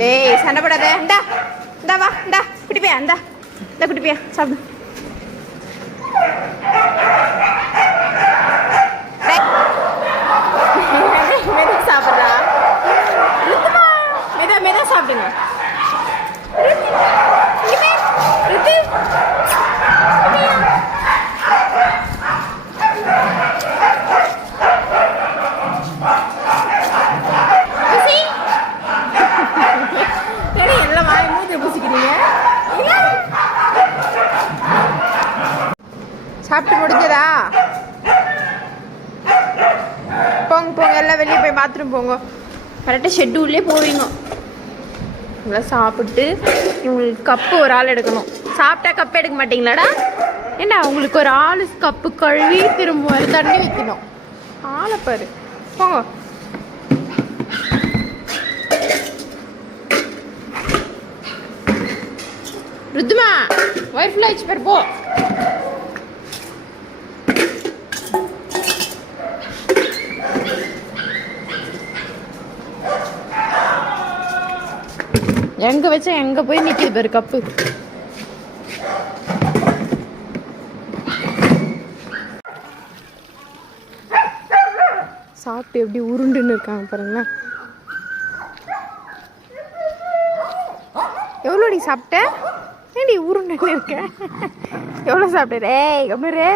டேய் சண்டை போடாத. இந்தா இந்தா வா, இந்தா குட்டிப்பியா, இந்தா இந்த குட்டிப்பியா சாப்பிடு. மெதா சாப்பிட்றா. மெதா மெதா சாப்பிடுங்க. எல்லாம் வாய் மூஞ்சி பூசிக்கிறீங்க. சாப்பிட்டு முடிஞ்சதா? போங்க போங்க, எல்லாம் வெளியே போய் பாத்ரூம் போங்க. கரெக்டாக ஷெட்யூல்லே போவீங்க. நல்லா சாப்பிட்டு உங்களுக்கு கப்பு ஒரு ஆள் எடுக்கணும். சாப்பிட்டா கப்பு எடுக்க மாட்டீங்களாடா? ஏண்டா உங்களுக்கு ஒரு ஆள் கப்பு கழுவி திரும்ப தண்ணி வைக்கணும். ஆளை பாரு. போங்க. ருத்துமா ஒயர் ஃபுல் ஆயிடுச்சு பாரு, போ. எங்க வச்சா எங்க போய் நிக்குது பாரு கப்பு. சாப்பிட்டு எப்படி உருண்டுன்னு இருக்காங்க பாருங்க. எவ்வளோடி சாப்பிட்ட? ஏடி உருண்டுன்னு இருக்க? எவ்வளோ சாப்பிட்ட? ஏய் கம்மிரு.